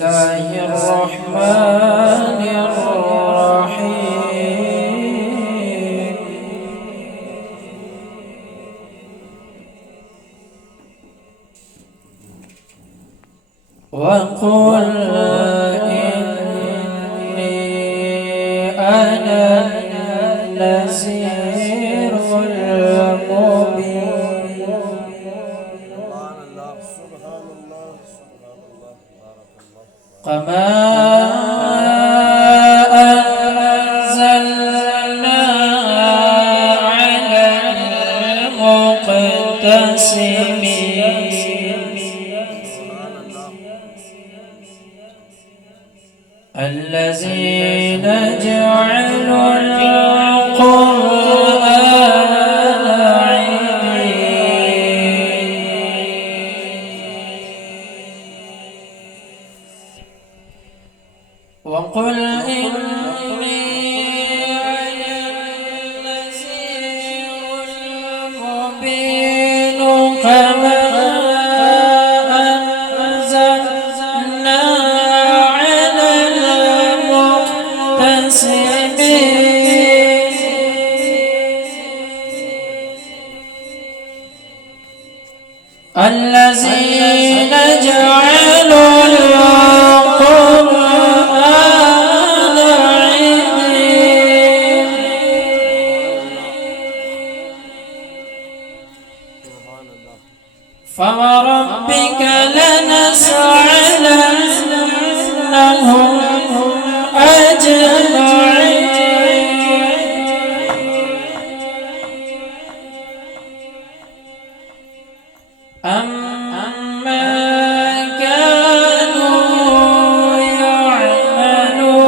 الله الرحمن الرحيم. وقل إني أنا النذير المبين. كما أنزلنا على المقتسمين الذين جعلوا القرآن عضين. وقل إني أنا النذير المبين. كما أنزلنا على المقتسمين الذين جعلوا القرآن عضين. فوربك لنسألنهم أجمعين أما كانوا يعملون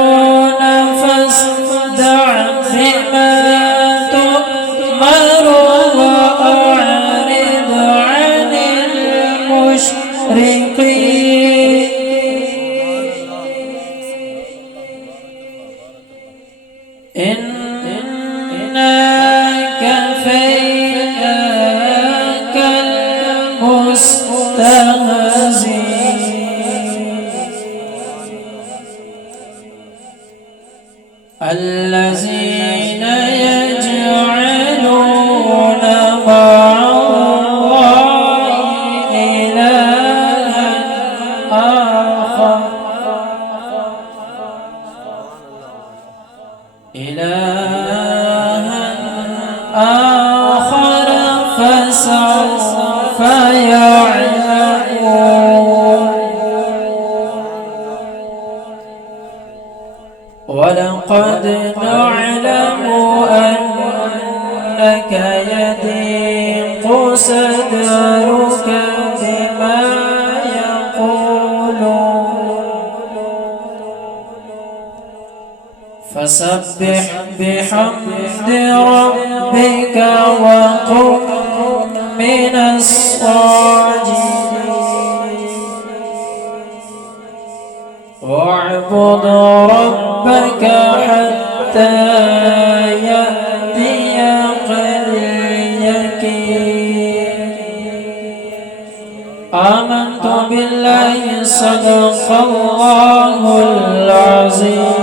فاصدع بما تؤمر وأعرض عن المشركين. إنا كفيناك المستهزئين الذين يجعلون مع الله إلها آخر فسوف يعلمون. ولقد نعلم أنك يضيق صدرك بما يقولون فسبح بحمد ربك وقم من الساجدين واعبد ربك حتى يأتيك اليقين. آمنت بالله صدق الله العظيم.